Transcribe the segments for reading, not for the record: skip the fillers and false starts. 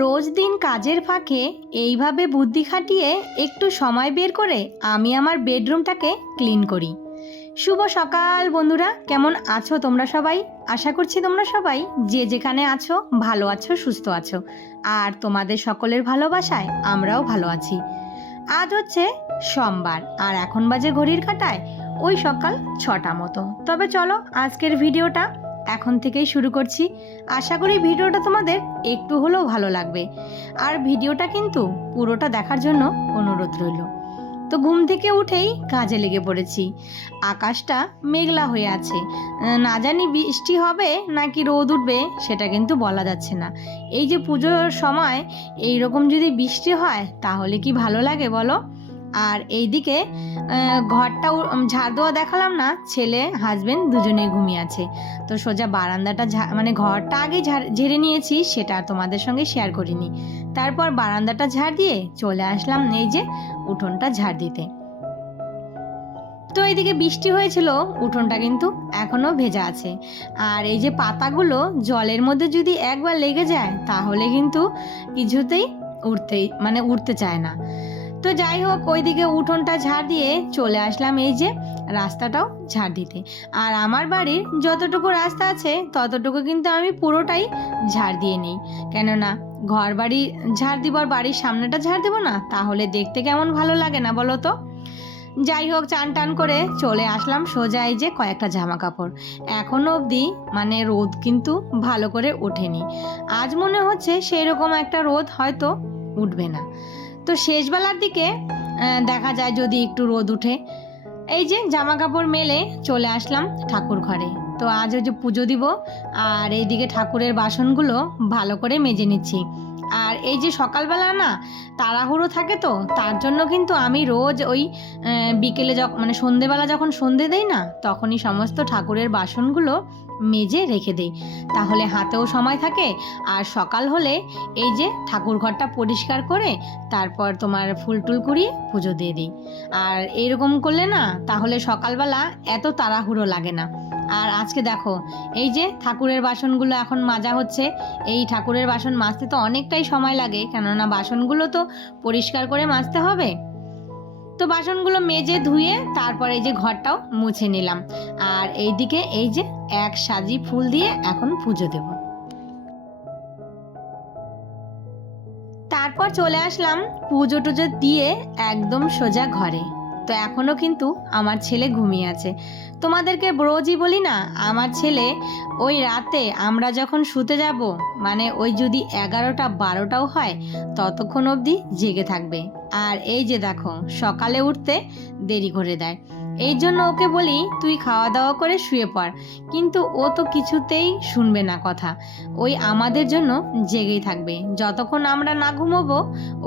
রোজ দিন কাজের ফাঁকে এইভাবে বুদ্ধি খাটিয়ে একটু সময় বের করে আমি আমার বেডরুমটাকে ক্লিন করি। শুভ সকাল বন্ধুরা, কেমন আছো তোমরা সবাই? আশা করছি তোমরা সবাই যে যেখানে আছো ভালো আছো, সুস্থ আছো। আর তোমাদের সকলের ভালোবাসায় আমরাও ভালো আছি। আজ হচ্ছে সোমবার আর এখন বাজে ঘড়ির কাঁটায় ওই সকাল 6টা মতো। তবে চলো আজকের ভিডিওটা এখন থেকেই শুরু করছি। আশা করি ভিডিওটা তোমাদের একটু হলেও ভালো লাগবে, আর ভিডিওটা কিন্তু পুরোটা দেখার জন্য অনুরোধ রইল। তো ঘুম থেকে উঠেই কাজে লেগে পড়েছি। আকাশটা মেঘলা হয়ে আছে, না জানি বৃষ্টি হবে নাকি রোদ উঠবে সেটা কিন্তু বলা যাচ্ছে না। এই যে পুজোর সময় এই রকম যদি বৃষ্টি হয় তাহলে কি ভালো লাগে বলো? আর এইদিকে ঘরটা ঝাড় দেওয়া দেখালাম না, ছেলে হাজবেন্ড দুজনেই ঘুমিয়ে আছে। তো সোজা বারান্দাটা মানে ঘরটা আগে ঝেড়ে নিয়েছি, সেটা তোমাদের সঙ্গে শেয়ার করিনি। তারপর বারান্দাটা ঝাড় দিয়ে চলে আসলাম এই যে উঠোনটা ঝাড় দিতে। তো এইদিকে বৃষ্টি হয়েছিল, উঠোনটা কিন্তু এখনও ভেজা আছে। আর এই যে পাতাগুলো জলের মধ্যে যদি একবার লেগে যায় তাহলে কিন্তু কিছুতেই উঠতে চায় না। তো যাই হোক, ওইদিকে উঠোনটা ঝাড় দিয়ে চলে আসলাম এই যে রাস্তাটাও ঝাড় দিতে। আর আমার বাড়ির যতটুকু রাস্তা আছে ততটুকু কিন্তু আমি পুরোটাই ঝাড় দিয়ে নিই, কেননা ঘর বাড়ি ঝাড় দিবার বাড়ির সামনেটা ঝাড় দেবো না তাহলে দেখতে কেমন ভালো লাগে না বলো তো। যাই হোক, চান টান করে চলে আসলাম সোজা এই যে কয়েকটা জামা কাপড়। এখনো অবধি মানে রোদ কিন্তু ভালো করে ওঠেনি। আজ মনে হচ্ছে সেই রকম একটা রোদ হয়তো উঠবে না। তো শেষবেলার দিকে দেখা যায় যদি একটু রোদ উঠে। এই যে জামা কাপড় মেলে চলে আসলাম ঠাকুর ঘরে। তো আজ ওই যে পুজো দিব, আর এইদিকে ঠাকুরের বাসনগুলো ভালো করে মেজে নিচ্ছি। আর এই যে সকালবেলা না তাড়াহুড়ো থাকে, তো তার জন্য কিন্তু আমি রোজ ওই বিকেলে মানে সন্ধেবেলা যখন সন্ধে দেই না তখনই সমস্ত ঠাকুরের বাসনগুলো মেজে রেখে দেই, তাহলে হাতেও সময় থাকে। আর সকাল হলে এই যে ঠাকুর ঘরটা পরিষ্কার করে তারপর তোমার ফুল টুল কুড়িয়ে পুজো দিয়ে দিই। আর এইরকম করলে না তাহলে সকালবেলা এত তাড়াহুড়ো লাগে না। আর আজকে দেখো এই যে ঠাকুরের বাসনগুলো এখন মাজা হচ্ছে। এই ঠাকুরের বাসন মাজতে তো অনেকটাই সময় লাগে, কেননা বাসনগুলো তো পরিষ্কার করে মাজতে হবে। তো বাসনগুলো মেজে ধুয়ে তারপর এই যে ঘরটাও মুছে নিলাম। আর এইদিকে এই যে এক সাজি ফুল দিয়ে এখন পুজো দেব। তারপর চলে আসলাম পুজো টুজো দিয়ে একদম সোজা ঘরে। তো এখনো কিন্তু আমার ছেলে ঘুমিয়ে আছে। তোমাদেরকে রোজই বলি না, আমার ছেলে ওই রাতে আমরা যখন শুতে যাব মানে ওই যদি 11টা 12টাও হয় ততক্ষণ অবধি জেগে থাকবে। আর এই যে দেখো সকালে উঠতে দেরি করে দেয়। এই জন্য ওকে বলি তুই খাওয়া দাওয়া করে শুয়ে পড়, কিন্তু ও তো কিছুতেই শুনবে না কথা। ওই আমাদের জন্য জেগেই থাকবে, যতক্ষণ আমরা না ঘুমোবো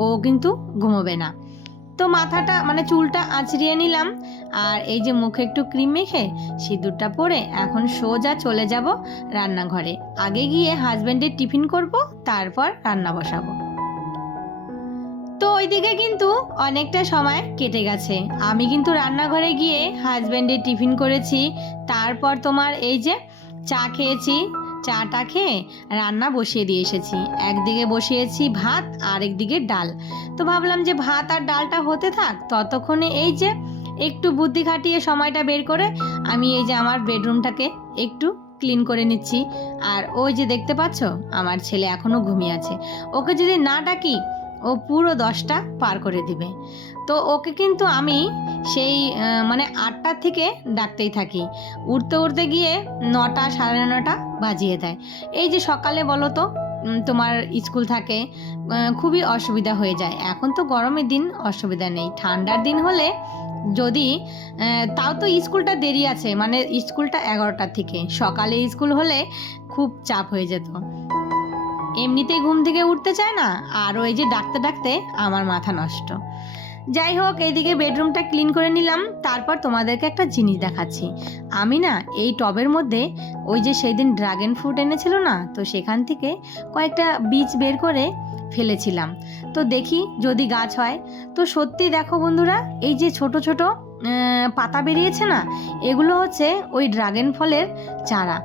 ও কিন্তু ঘুমোবে না। তো মাথাটা মানে চুলটা আঁচড়িয়ে নিলাম, আর এই যে মুখে একটু ক্রিম মেখে সিঁদুরটা পরে এখন সোজা চলে যাব রান্নাঘরে। আগে গিয়ে হাজবেন্ডের টিফিন করব, তারপর রান্না বসাবো। তো ওইদিকে কিন্তু অনেকটা সময় কেটে গেছে। আমি কিন্তু রান্নাঘরে গিয়ে হাজবেন্ডের টিফিন করেছি, তারপর তোমার এই যে চা খেয়েছি। চাটা খেয়ে রান্না বসিয়ে দিয়ে এসেছি। একদিকে বসিয়েছি ভাত আর একদিকে ডাল। তো ভাবলাম যে ভাত আর ডালটা হতে থাক, ততক্ষণে এই যে একটু বুদ্ধি খাটিয়ে সময়টা বের করে আমি এই যে আমার বেডরুমটাকে একটু ক্লিন করে নিচ্ছি। আর ওই যে দেখতে পাচ্ছ আমার ছেলে এখনো ঘুমিয়ে আছে, ওকে যদি না ডাকি ও পুরো 10টা পার করে দিবে। তো ওকে কিন্তু আমি সেই মানে 8টা থেকে ডাকতেই থাকি, উঠতে উঠতে গিয়ে 9টা 9:30 বাজিয়ে দেয়। এই যে সকালে বলো তো তোমার স্কুল থাকে, খুবই অসুবিধা হয়ে যায়। এখন তো গরমের দিন অসুবিধা নেই, ঠান্ডার দিন হলে যদি তাও তো স্কুলটা দেরি আছে, মানে স্কুলটা 11টার থেকে, সকালে স্কুল হলে খুব চাপ হয়ে যেত। এমনিতেই ঘুম থেকে উঠতে চায় না, আর ওই যে ডাকতে ডাকতে আমার মাথা নষ্ট। যাই হোক, এইদিকে বেডরুমটা ক্লিন করে নিলাম। তারপর তোমাদেরকে একটা জিনিস দেখাচ্ছি। আমি না এই টবের মধ্যে ওই যে সেই দিন ড্রাগন ফ্রুট এনেছিল না, তো সেখান থেকে কয়েকটা বীজ বের করে ফেলেছিলাম। তো দেখি যদি গাছ হয়। তো সত্যি দেখো বন্ধুরা, এই যে ছোট ছোট পাতা বেরিয়েছে না, এগুলো হচ্ছে ওই ড্রাগন ফলের চারা।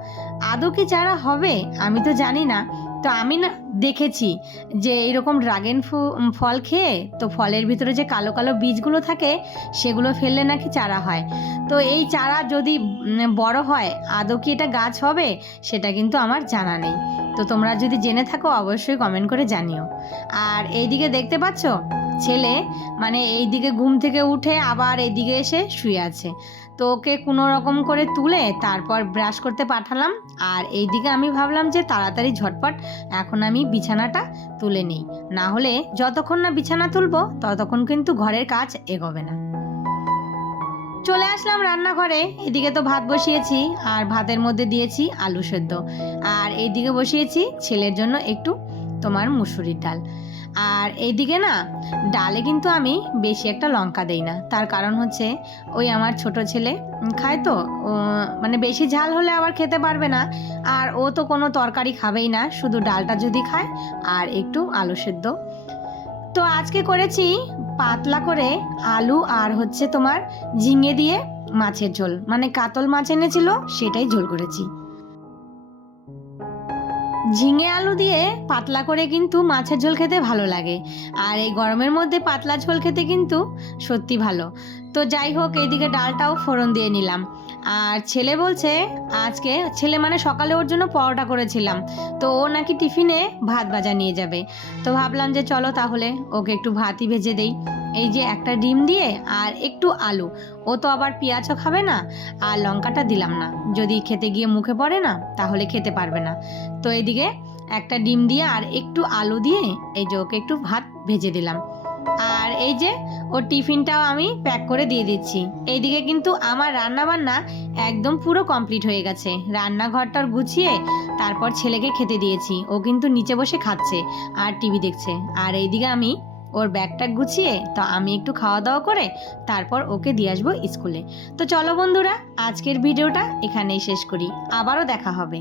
আদৌ কি চারা হবে আমি তো জানি না, তো আমি না দেখেছি যে এরকম ড্রাগন ফল খেয়ে তো ফলের ভিতরে যে কালো কালো বীজগুলো থাকে সেগুলো ফেললে নাকি চারা হয়। তো এই চারা যদি বড় হয় আদৌ কি এটা গাছ হবে সেটা কিন্তু আমার জানা নেই। তো তোমরা যদি জেনে থাকো অবশ্যই কমেন্ট করে জানিও। আর এইদিকে দেখতে পাচ্ছ ছেলে মানে এইদিকে ঘুম থেকে উঠে আবার এইদিকে এসে শুয়ে আছে। তো ওকে কোনো রকম করে তুলে তারপর ব্রাশ করতে পাঠালাম। আর এইদিকে আমি ভাবলাম যে তাড়াতাড়ি ঝটপট এখন আমি বিছানাটা তুলে নিই, না হলে যতক্ষণ না বিছানা তুলবো ততক্ষণ কিন্তু ঘরের কাজ এগোবে না। চলে আসলাম রান্নাঘরে। এদিকে তো ভাত বসিয়েছি আর ভাতের মধ্যে দিয়েছি আলু সেদ্ধ, আর এইদিকে বসিয়েছি ছেলের জন্য একটু তোমার মুসুরির ডাল। আর এইদিকে না ডালে কিন্তু আমি বেশি একটা লঙ্কা দেই না, তার কারণ হচ্ছে ওই আমার ছোট ছেলে খায় তো মানে বেশি ঝাল হলে আবার খেতে পারবে না, আর ও তো কোনো তরকারি খাবেই না, শুধু ডালটা যদি খায় আর একটু আলু সেদ্ধ। তো আজকে করেছি পাতলা করে আলু আর হচ্ছে তোমার ঝিঙে দিয়ে মাছের ঝোল, মানে কাতল মাছ এনেছিল সেটাই ঝোল করেছি। ঝিঙে আলু দিয়ে পাতলা করে কিন্তু মাছের ঝোল খেতে ভালো লাগে, আর এই গরমের মধ্যে পাতলা ঝোল খেতে কিন্তু সত্যি ভালো। তো যাই হোক এইদিকে ডালটাও ফোড়ন দিয়ে নিলাম। আর ছেলে বলছে আজকে, ছেলে মানে সকালে ওর জন্য পরোটা করেছিলাম, তো ও নাকি টিফিনে ভাত ভাজা নিয়ে যাবে। তো ভাবলাম যে চলো তাহলে ওকে একটু ভাতই ভেজে দেই। এই যে একটা ডিম দিয়ে আর একটু আলু, ও তো আবার পেঁয়াজও খাবে না, আর লঙ্কাটা দিলাম না, যদি খেতে গিয়ে মুখে পড়ে না তাহলে খেতে পারবে না। তো এদিকে একটা ডিম দিয়ে আর একটু আলু দিয়ে এই যে ওকে একটু ভাত ভেজে দিলাম। আর এই যে ওর টিফিনটাও আমি প্যাক করে দিয়ে দিচ্ছি। এইদিকে কিন্তু আমার রান্না বান্না একদম পুরো কমপ্লিট হয়ে গেছে। রান্নাঘরটার গুছিয়ে তারপর ছেলেকে খেতে দিয়েছি, ও কিন্তু নিচে বসে খাচ্ছে আর টিভি দেখছে। আর এইদিকে আমি ওর ব্যাগটা গুছিয়ে তো আমি একটু খাওয়া দাওয়া করে তারপর ওকে দিয়ে আসবো স্কুলে। তো চলো বন্ধুরা, আজকের ভিডিওটা এখানেই শেষ করি, আবারও দেখা হবে।